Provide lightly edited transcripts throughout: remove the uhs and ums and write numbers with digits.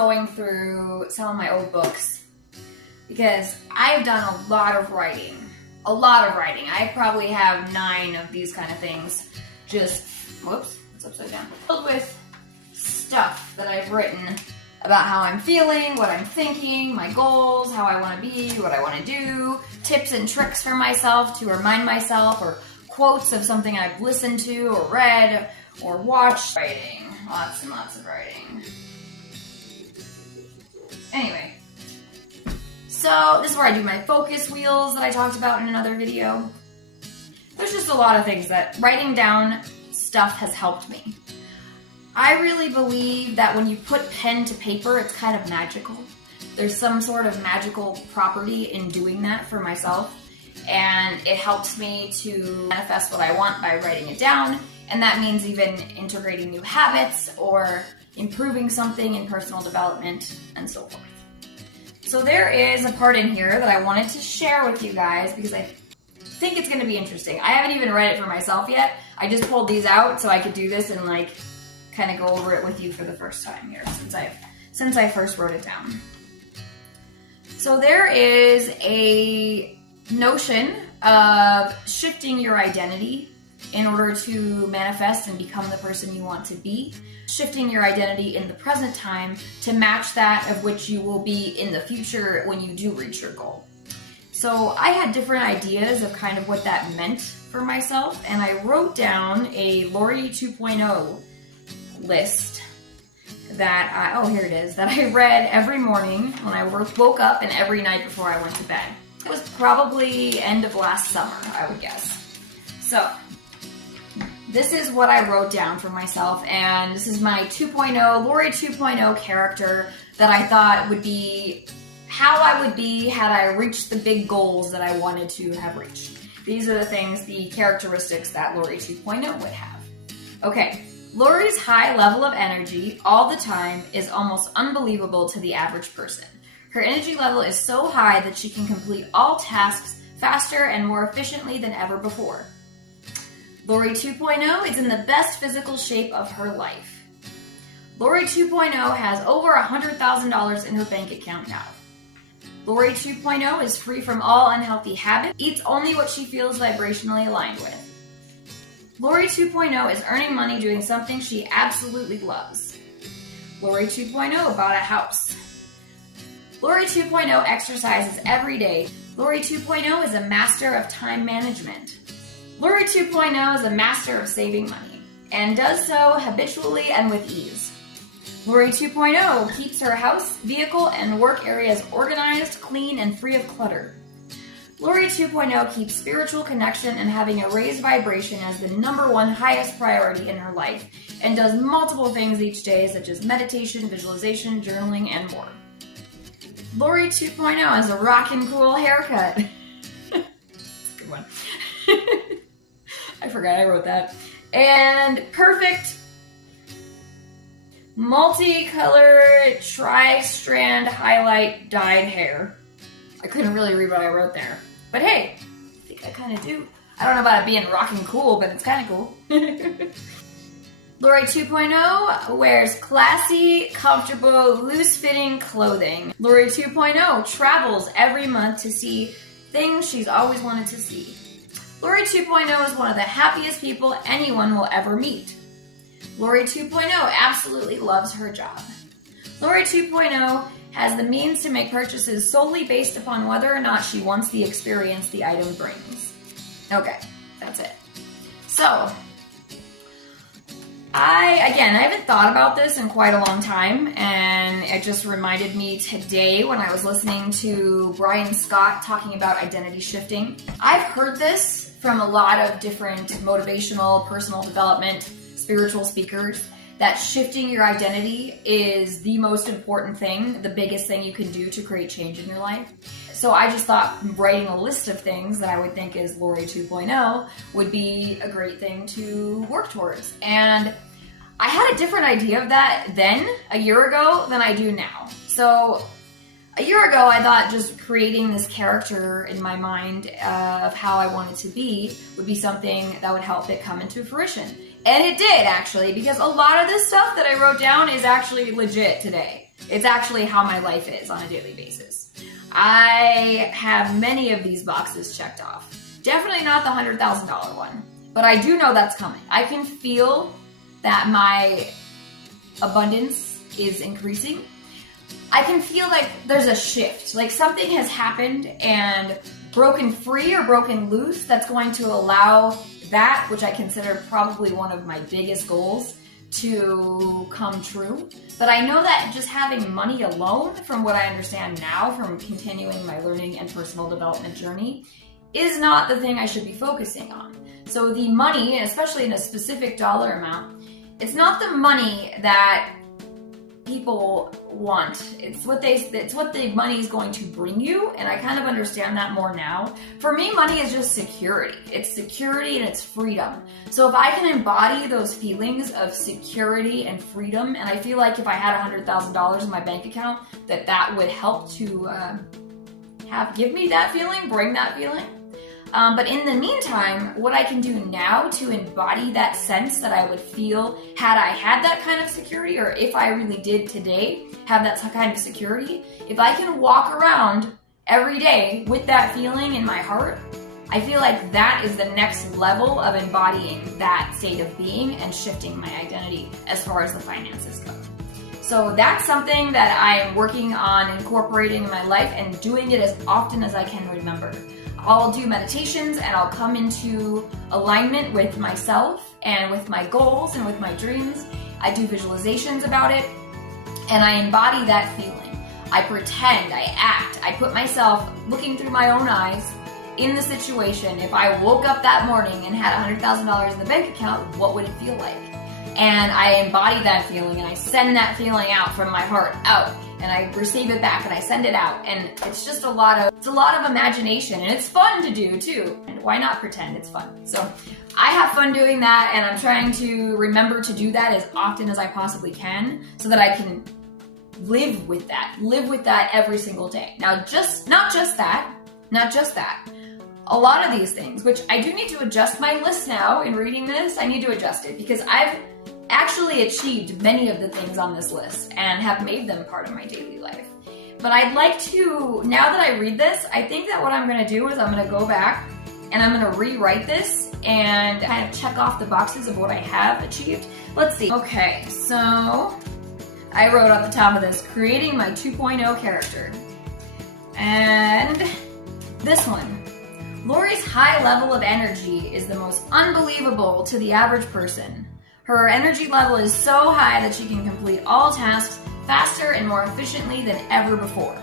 going through some of my old books because I've done a lot of writing. I probably have 9 of these kind of things. Just, whoops, it's upside down. Filled with stuff that I've written about how I'm feeling, what I'm thinking, my goals, how I want to be, what I want to do, tips and tricks for myself to remind myself, or quotes of something I've listened to or read or watched. Writing. Lots and lots of writing. Anyway. So, this is where I do my focus wheels that I talked about in another video. There's just a lot of things that writing down stuff has helped me. I really believe that when you put pen to paper, it's kind of magical. There's some sort of magical property in doing that for myself, and it helps me to manifest what I want by writing it down, and that means even integrating new habits or improving something in personal development and so forth. So there is a part in here that I wanted to share with you guys because I think it's going to be interesting. I haven't even read it for myself yet. I just pulled these out so I could do this and like kind of go over it with you for the first time here since I first wrote it down. So there is a notion of shifting your identity in order to manifest and become the person you want to be. Shifting your identity in the present time to match that of which you will be in the future when you do reach your goal. So I had different ideas of kind of what that meant for myself, and I wrote down a Lori 2.0 list that I read every morning when I woke up and every night before I went to bed. It was probably end of last summer, I would guess. So this is what I wrote down for myself, and this is my 2.0, Lori 2.0 character that I thought would be how I would be had I reached the big goals that I wanted to have reached. These are the things, the characteristics that Lori 2.0 would have. Okay, Lori's high level of energy all the time is almost unbelievable to the average person. Her energy level is so high that she can complete all tasks faster and more efficiently than ever before. Lori 2.0 is in the best physical shape of her life. Lori 2.0 has over $100,000 in her bank account now. Lori 2.0 is free from all unhealthy habits, eats only what she feels vibrationally aligned with. Lori 2.0 is earning money doing something she absolutely loves. Lori 2.0 bought a house. Lori 2.0 exercises every day. Lori 2.0 is a master of time management. Lori 2.0 is a master of saving money, and does so habitually and with ease. Lori 2.0 keeps her house, vehicle, and work areas organized, clean, and free of clutter. Lori 2.0 keeps spiritual connection and having a raised vibration as the #1 highest priority in her life, and does multiple things each day such as meditation, visualization, journaling, and more. Lori 2.0 has a rockin' cool haircut. That's a good one. I forgot I wrote that. And perfect multicolored tri-strand highlight dyed hair. I couldn't really read what I wrote there. But hey, I think I kind of do. I don't know about it being rockin' cool, but it's kind of cool. Lori 2.0 wears classy, comfortable, loose-fitting clothing. Lori 2.0 travels every month to see things she's always wanted to see. Lori 2.0 is one of the happiest people anyone will ever meet. Lori 2.0 absolutely loves her job. Lori 2.0 has the means to make purchases solely based upon whether or not she wants the experience the item brings. Okay, that's it. So, I haven't thought about this in quite a long time, and it just reminded me today when I was listening to Brian Scott talking about identity shifting. I've heard this from a lot of different motivational, personal development, spiritual speakers, that shifting your identity is the most important thing, the biggest thing you can do to create change in your life. So I just thought writing a list of things that I would think is Lori 2.0 would be a great thing to work towards. And I had a different idea of that then, a year ago, than I do now. So a year ago, I thought just creating this character in my mind of how I wanted to be would be something that would help it come into fruition. And it did, actually, because a lot of this stuff that I wrote down is actually legit today. It's actually how my life is on a daily basis. I have many of these boxes checked off. Definitely not the $100,000 one, but I do know that's coming. I can feel that my abundance is increasing. I can feel like there's a shift, like something has happened and broken free or broken loose that's going to allow that, which I consider probably one of my biggest goals, to come true. But I know that just having money alone, from what I understand now from continuing my learning and personal development journey, is not the thing I should be focusing on. So the money, especially in a specific dollar amount, it's not the money that people want. It's what the money is going to bring you, and I kind of understand that more now. For me, money is just security. It's security and it's freedom. So if I can embody those feelings of security and freedom, and I feel like if I had $100,000 in my bank account, that would help to give me that feeling, bring that feeling. But in the meantime, what I can do now to embody that sense that I would feel had I had that kind of security, or if I really did today have that kind of security, if I can walk around every day with that feeling in my heart, I feel like that is the next level of embodying that state of being and shifting my identity as far as the finances go. So that's something that I am working on incorporating in my life and doing it as often as I can remember. I'll do meditations and I'll come into alignment with myself and with my goals and with my dreams. I do visualizations about it and I embody that feeling. I pretend, I act, I put myself looking through my own eyes in the situation. If I woke up that morning and had $100,000 in the bank account, what would it feel like? And I embody that feeling and I send that feeling out from my heart out. And I receive it back and I send it out, and it's just a lot of imagination, and it's fun to do too. And why not pretend? It's fun. So I have fun doing that, and I'm trying to remember to do that as often as I possibly can so that I can live with that every single day. Now, not just that. A lot of these things, which I do need to adjust my list now in reading this, I need to adjust it because I've actually achieved many of the things on this list and have made them part of my daily life. But I'd like to, now that I read this, I think that what I'm going to do is I'm going to go back and I'm going to rewrite this and kind of check off the boxes of what I have achieved. Let's see. Okay, so I wrote at the top of this, creating my 2.0 character. And this one, Lori's high level of energy is the most unbelievable to the average person. Her energy level is so high that she can complete all tasks faster and more efficiently than ever before.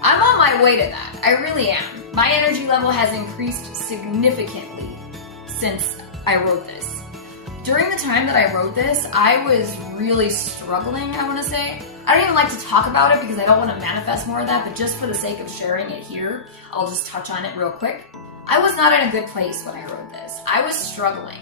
I'm on my way to that. I really am. My energy level has increased significantly since I wrote this. During the time that I wrote this, I was really struggling, I want to say. I don't even like to talk about it because I don't want to manifest more of that, but just for the sake of sharing it here, I'll just touch on it real quick. I was not in a good place when I wrote this. I was struggling.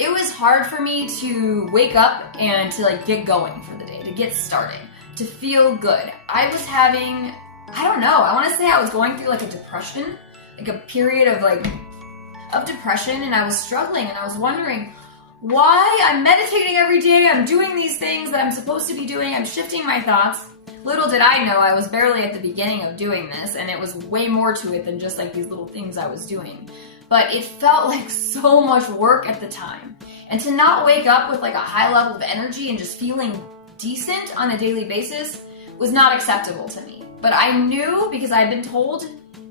It was hard for me to wake up and to get going for the day, to get started, to feel good. I was having, I don't know, I want to say I was going through a depression, a period of depression, and I was struggling and I was wondering why I'm meditating every day, I'm doing these things that I'm supposed to be doing, I'm shifting my thoughts. Little did I know I was barely at the beginning of doing this, and it was way more to it than just these little things I was doing. But it felt like so much work at the time. And to not wake up with a high level of energy and just feeling decent on a daily basis was not acceptable to me. But I knew, because I had been told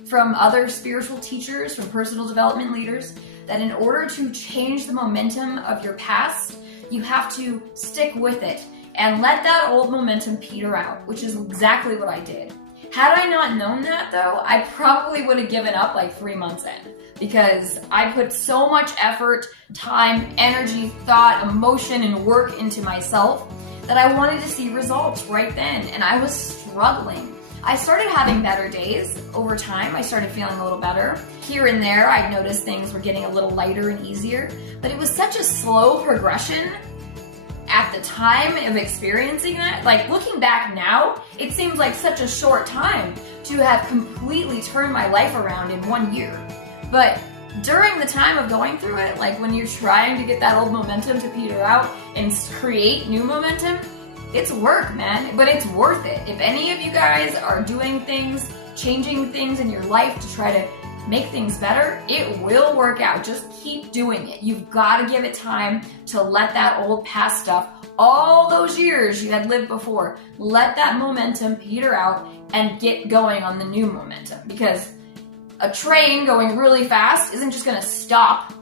from other spiritual teachers, from personal development leaders, that in order to change the momentum of your past, you have to stick with it and let that old momentum peter out, which is exactly what I did. Had I not known that, though, I probably would have given up 3 months in, because I put so much effort, time, energy, thought, emotion, and work into myself that I wanted to see results right then, and I was struggling. I started having better days over time. I started feeling a little better. Here and there, I noticed things were getting a little lighter and easier, but it was such a slow progression at the time of experiencing that. Looking back now, it seems like such a short time to have completely turned my life around in 1 year. But during the time of going through it, when you're trying to get that old momentum to peter out and create new momentum, It's work, man, but it's worth it. If any of you guys are doing things, changing things in your life to try to make things better, it will work out. Just keep doing it. You've got to give it time to let that old past stuff, all those years you had lived before, let that momentum peter out and get going on the new momentum. Because a train going really fast isn't just going to stop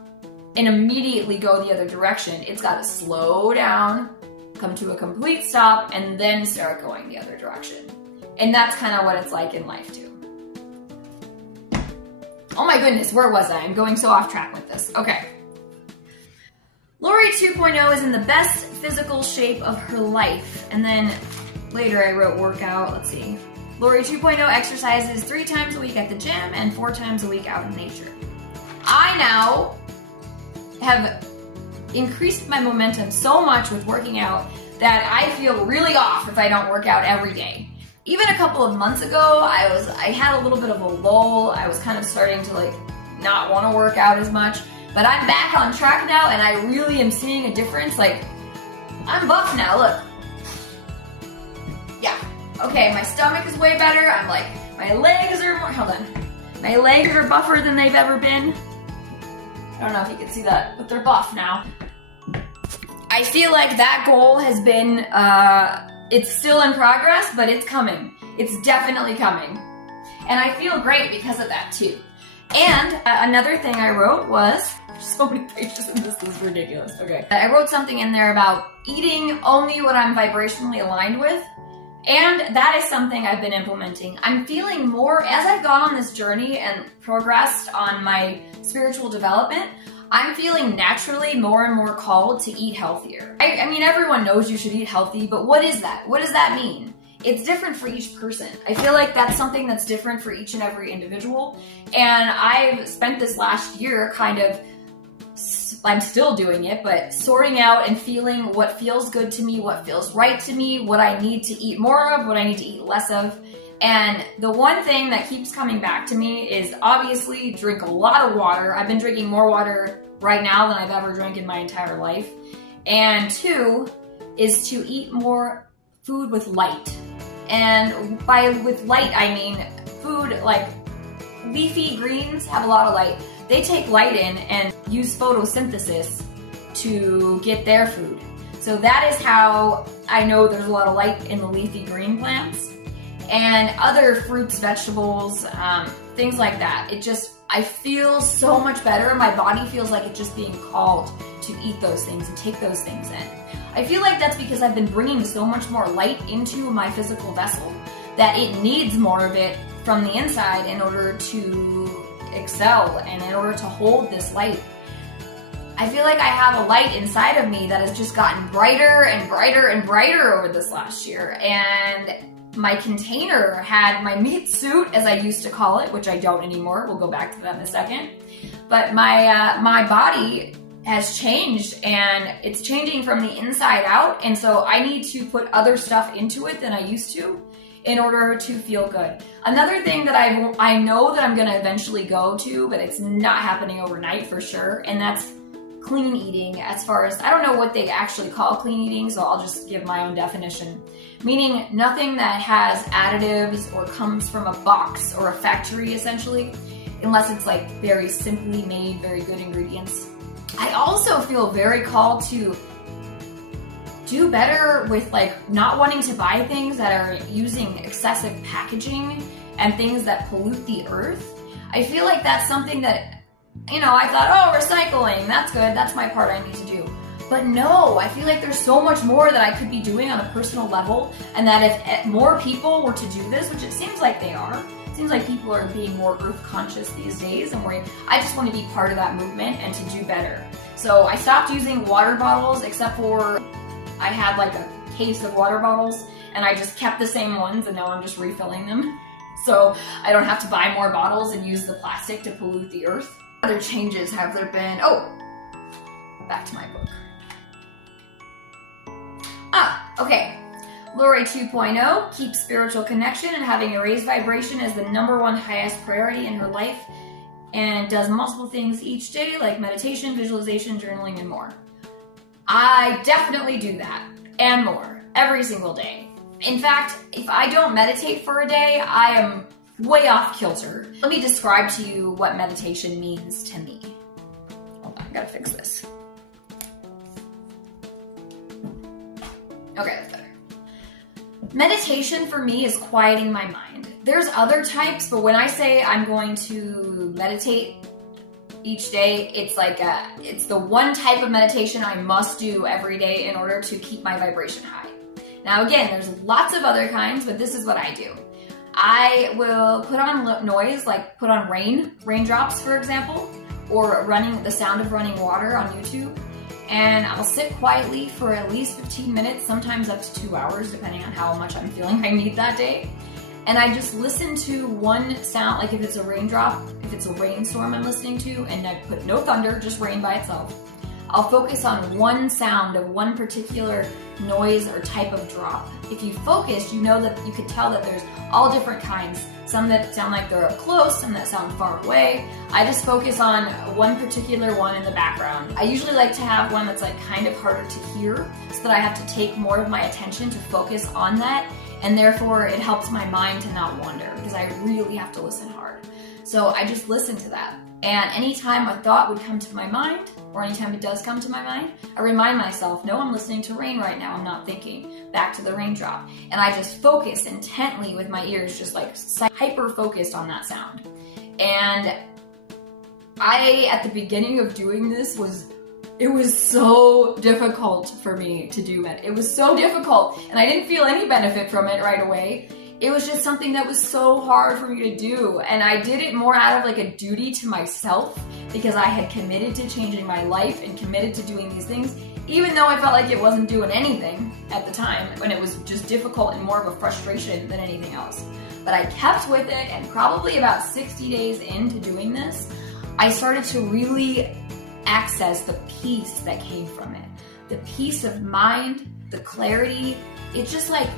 and immediately go the other direction. It's got to slow down, come to a complete stop, and then start going the other direction. And that's kind of what it's like in life too. Oh my goodness, where was I? I'm going so off track with this. Okay. Lori 2.0 is in the best physical shape of her life. And then later I wrote workout. Let's see. Lori 2.0 exercises 3 times a week at the gym and 4 times a week out in nature. I now have increased my momentum so much with working out that I feel really off if I don't work out every day. Even a couple of months ago, I had a little bit of a lull. I was kind of starting to not want to work out as much, but I'm back on track now and I really am seeing a difference. I'm buff now, look. Yeah, okay, my stomach is way better. My legs are more, hold on. My legs are buffer than they've ever been. I don't know if you can see that, but they're buff now. I feel like that goal has been, it's still in progress, but it's coming. It's definitely coming. And I feel great because of that too. And another thing I wrote was, so many pages in this is ridiculous. Okay. I wrote something in there about eating only what I'm vibrationally aligned with. And that is something I've been implementing. I'm feeling more, as I've gone on this journey and progressed on my spiritual development, I'm feeling naturally more and more called to eat healthier. I mean, everyone knows you should eat healthy, but what is that? What does that mean? It's different for each person. I feel like that's something that's different for each and every individual. And I've spent this last year I'm still doing it, but sorting out and feeling what feels good to me, what feels right to me, what I need to eat more of, what I need to eat less of. And the one thing that keeps coming back to me is obviously drink a lot of water. I've been drinking more water right now than I've ever drank in my entire life. And 2 is to eat more food with light. And with light, I mean food like leafy greens have a lot of light. They take light in and use photosynthesis to get their food. So that is how I know there's a lot of light in the leafy green plants. And other fruits, vegetables, things like that. I feel so much better. My body feels like it's just being called to eat those things and take those things in. I feel like that's because I've been bringing so much more light into my physical vessel that it needs more of it from the inside in order to excel and in order to hold this light. I feel like I have a light inside of me that has just gotten brighter and brighter and brighter over this last year. And my container had my meat suit, as I used to call it, which I don't anymore. We'll go back to that in a second. But my body has changed, and it's changing from the inside out. And so I need to put other stuff into it than I used to in order to feel good. Another thing that I know that I'm going to eventually go to, but it's not happening overnight for sure, and that's clean eating. As far as, I don't know what they actually call clean eating, so I'll just give my own definition. Meaning nothing that has additives or comes from a box or a factory, essentially, unless it's very simply made, very good ingredients. I also feel very called to do better with not wanting to buy things that are using excessive packaging and things that pollute the earth. I feel like that's something that, I thought, recycling, that's good, that's my part I need to do. But no, I feel like there's so much more that I could be doing on a personal level, and that if more people were to do this, which it seems like they are, it seems like people are being more earth conscious these days, and I just want to be part of that movement and to do better. So I stopped using water bottles, except for I had a case of water bottles, and I just kept the same ones, and now I'm just refilling them. So I don't have to buy more bottles and use the plastic to pollute the earth. Other changes have there been? Back to my book. Okay. Lori 2.0 keeps spiritual connection and having a raised vibration as the #1 highest priority in her life, and does multiple things each day like meditation, visualization, journaling, and more. I definitely do that and more. every single day. In fact, if I don't meditate for a day, I am way off kilter. Let me describe to you what meditation means to me. Hold on, I gotta fix this. Okay, that's better. Meditation for me is quieting my mind. There's other types, but when I say I'm going to meditate each day, it's the one type of meditation I must do every day in order to keep my vibration high. Now again, there's lots of other kinds, but this is what I do. I will put on noise, like put on raindrops, for example, or the sound of running water on YouTube. And I'll sit quietly for at least 15 minutes, sometimes up to 2 hours, depending on how much I'm feeling I need that day. And I just listen to one sound, like if it's a raindrop, if it's a rainstorm I'm listening to, and I put no thunder, just rain by itself. I'll focus on one sound of one particular noise or type of drop. If you focus, you know that you could tell that there's all different kinds. Some that sound like they're up close, some that sound far away. I just focus on one particular one in the background. I usually like to have one that's like kind of harder to hear, so that I have to take more of my attention to focus on that, and therefore it helps my mind to not wander, because I really have to listen hard. So I just listen to that. And anytime a thought would come to my mind, or anytime it does come to my mind, I remind myself, no, I'm listening to rain right now, I'm not thinking. Back to the raindrop. And I just focus intently with my ears, just like hyper-focused on that sound. And at the beginning of doing this, it was so difficult for me to do it. It was so difficult, and I didn't feel any benefit from it right away. It was just something that was so hard for me to do, and I did it more out of like a duty to myself, because I had committed to changing my life and committed to doing these things, even though I felt like it wasn't doing anything at the time, when it was just difficult and more of a frustration than anything else. But I kept with it, and probably about 60 days into doing this, I started to really access the peace that came from it. The peace of mind, the clarity. It's just like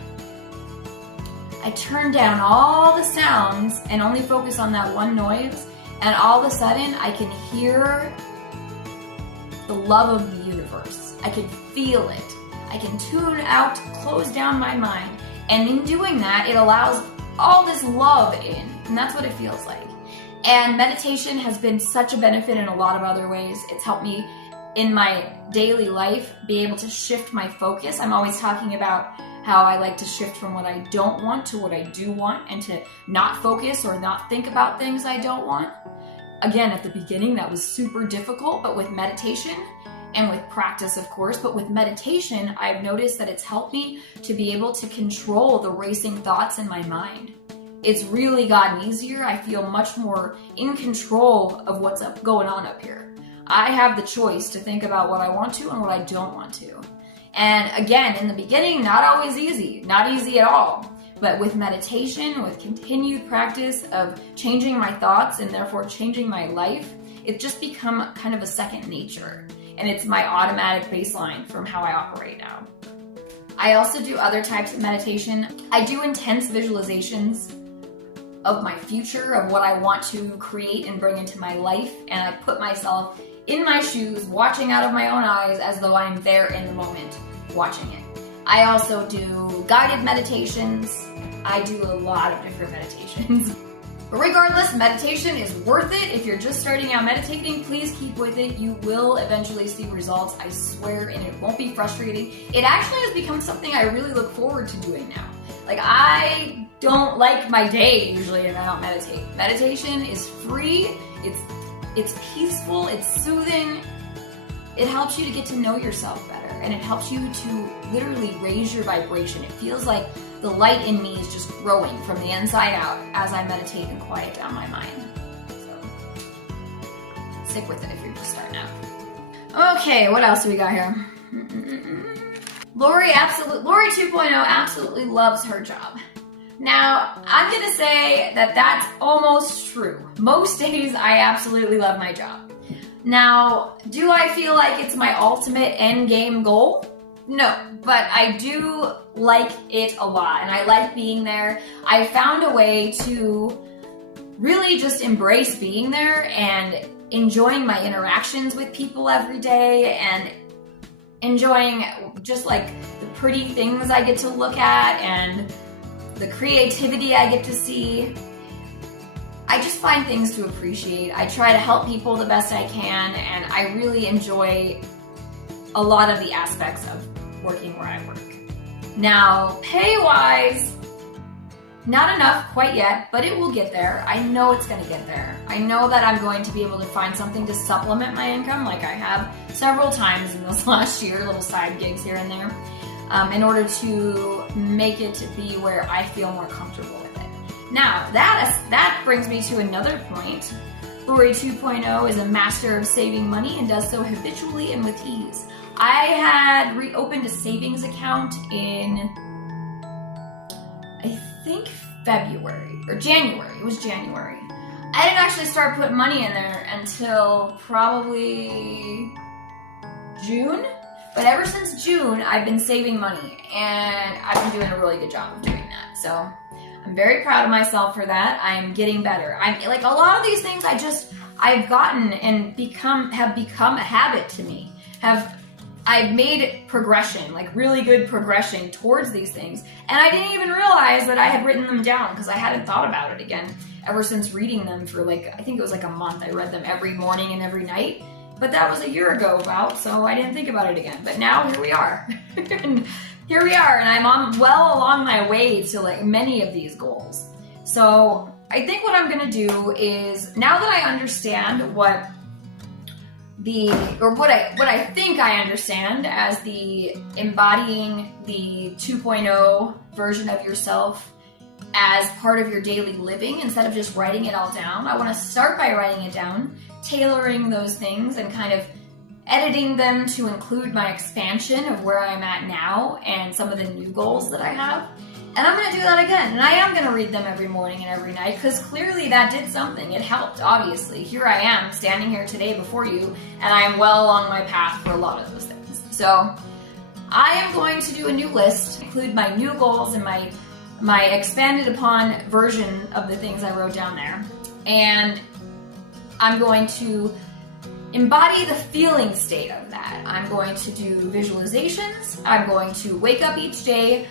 I turned down all the sounds and only focus on that one noise, and all of a sudden I can hear the love of the universe. I can feel it. I can tune out, close down my mind, and in doing that, it allows all this love in, and that's what it feels like. And meditation has been such a benefit in a lot of other ways. It's helped me in my daily life be able to shift my focus. I'm always talking about how I like to shift from what I don't want to what I do want, and to not focus or not think about things I don't want. Again, at the beginning, that was super difficult, but with meditation and with practice, of course, but with meditation, I've noticed that it's helped me to be able to control the racing thoughts in my mind. It's really gotten easier. I feel much more in control of what's going on up here. I have the choice to think about what I want to and what I don't want to. And again, in the beginning, not always easy, not easy at all. But with meditation, with continued practice of changing my thoughts and therefore changing my life, it's just become kind of a second nature. And it's my automatic baseline from how I operate now. I also do other types of meditation. I do intense visualizations of my future, of what I want to create and bring into my life. And I put myself in my shoes, watching out of my own eyes as though I'm there in the moment, watching it. I also do guided meditations. I do a lot of different meditations. But regardless, meditation is worth it. If you're just starting out meditating, please keep with it. You will eventually see results, I swear, and it won't be frustrating. It actually has become something I really look forward to doing now. Like, I don't like my day usually if I don't meditate. Meditation is free, it's peaceful, it's soothing. It helps you to get to know yourself better, and it helps you to literally raise your vibration. It feels like the light in me is just growing from the inside out as I meditate and quiet down my mind. So, stick with it if you're just starting out. Okay, what else do we got here? Lori 2.0 absolutely loves her job. Now, I'm gonna say that that's almost true. Most days I absolutely love my job. Now, do I feel like it's my ultimate end game goal? No, but I do like it a lot, and I like being there. I found a way to really just embrace being there and enjoying my interactions with people every day, and enjoying just like the pretty things I get to look at and the creativity I get to see. I just find things to appreciate. I try to help people the best I can, and I really enjoy a lot of the aspects of working where I work. Now, pay-wise, not enough quite yet, but it will get there. I know it's going to get there. I know that I'm going to be able to find something to supplement my income, like I have several times in this last year, little side gigs here and there, in order to make it to be where I feel more comfortable with it. Now, that brings me to another point. Lori 2.0 is a master of saving money and does so habitually and with ease. I had reopened a savings account in, I think, February or January. It was January. I didn't actually start putting money in there until probably June. But ever since June, I've been saving money, and I've been doing a really good job of doing that. So I'm very proud of myself for that. I'm getting better. I'm like, a lot of these things I've gotten and have become a habit to me. I've made progression, like really good progression towards these things. And I didn't even realize that I had written them down because I hadn't thought about it again ever since reading them for like, I think it was like a month. I read them every morning and every night. But that was a year ago about, so I didn't think about it again. But now here we are. And here we are, and I'm well along my way to like many of these goals. So I think what I'm gonna do is, now that I understand what I think I understand as the embodying the 2.0 version of yourself as part of your daily living instead of just writing it all down. I want to start by writing it down, tailoring those things and kind of editing them to include my expansion of where I'm at now and some of the new goals that I have. And I'm going to do that again. And I am going to read them every morning and every night because clearly that did something. It helped, obviously. Here I am standing here today before you, and I am well along my path for a lot of those things. So I am going to do a new list, include my new goals and my expanded upon version of the things I wrote down there. And I'm going to embody the feeling state of that. I'm going to do visualizations. I'm going to wake up each day.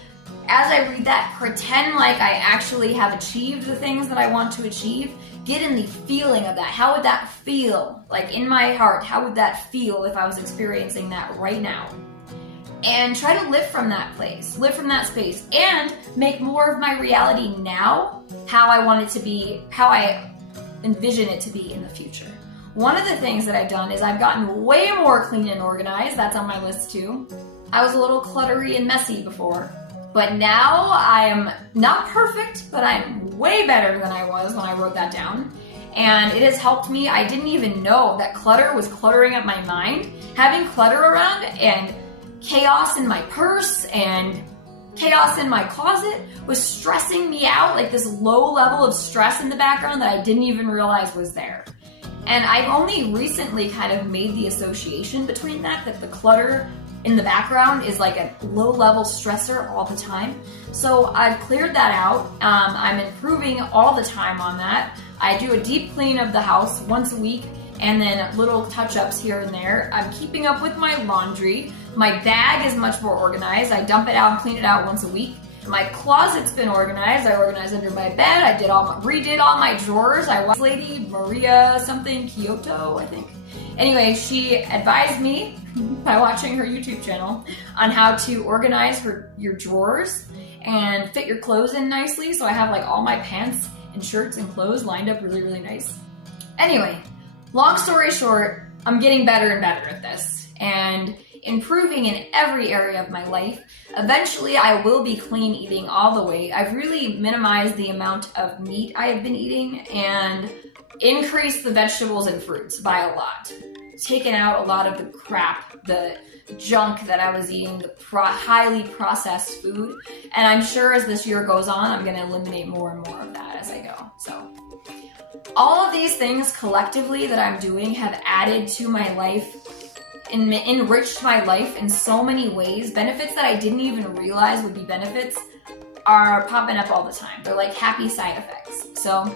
As I read that, pretend like I actually have achieved the things that I want to achieve. Get in the feeling of that. How would that feel? Like in my heart, how would that feel if I was experiencing that right now? And try to live from that place, live from that space, and make more of my reality now how I want it to be, how I envision it to be in the future. One of the things that I've done is I've gotten way more clean and organized. That's on my list too. I was a little cluttery and messy before. But now I am not perfect, but I'm way better than I was when I wrote that down. And it has helped me. I didn't even know that clutter was cluttering up my mind. Having clutter around and chaos in my purse and chaos in my closet was stressing me out, like this low level of stress in the background that I didn't even realize was there. And I've only recently kind of made the association between that the clutter in the background is like a low-level stressor all the time. So I've cleared that out. I'm improving all the time on that. I do a deep clean of the house once a week and then little touch-ups here and there. I'm keeping up with my laundry. My bag is much more organized. I dump it out and clean it out once a week. My closet's been organized. I organized under my bed. I redid all my drawers. I watched Lady Maria something, Kyoto, I think. Anyway, she advised me by watching her YouTube channel on how to organize your drawers and fit your clothes in nicely. So I have like all my pants and shirts and clothes lined up really, really nice. Anyway, long story short, I'm getting better and better at this and improving in every area of my life. Eventually, I will be clean eating all the way. I've really minimized the amount of meat I have been eating and increased the vegetables and fruits by a lot. Taken out a lot of the crap, the junk that I was eating, the highly processed food. And I'm sure as this year goes on, I'm going to eliminate more and more of that as I go. So all of these things collectively that I'm doing have added to my life and enriched my life in so many ways. Benefits that I didn't even realize would be benefits are popping up all the time. They're like happy side effects. So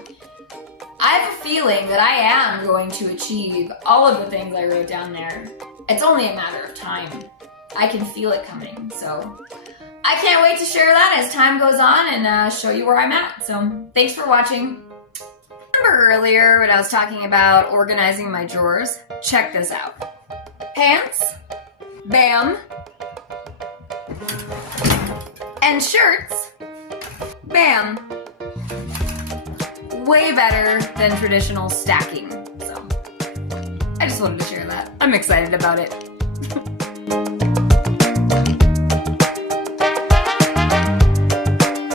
I have a feeling that I am going to achieve all of the things I wrote down there. It's only a matter of time. I can feel it coming. So I can't wait to share that as time goes on and show you where I'm at. So thanks for watching. Remember earlier when I was talking about organizing my drawers? Check this out. Pants, bam, and shirts, bam. Way better than traditional stacking. So I just wanted to share that. I'm excited about it.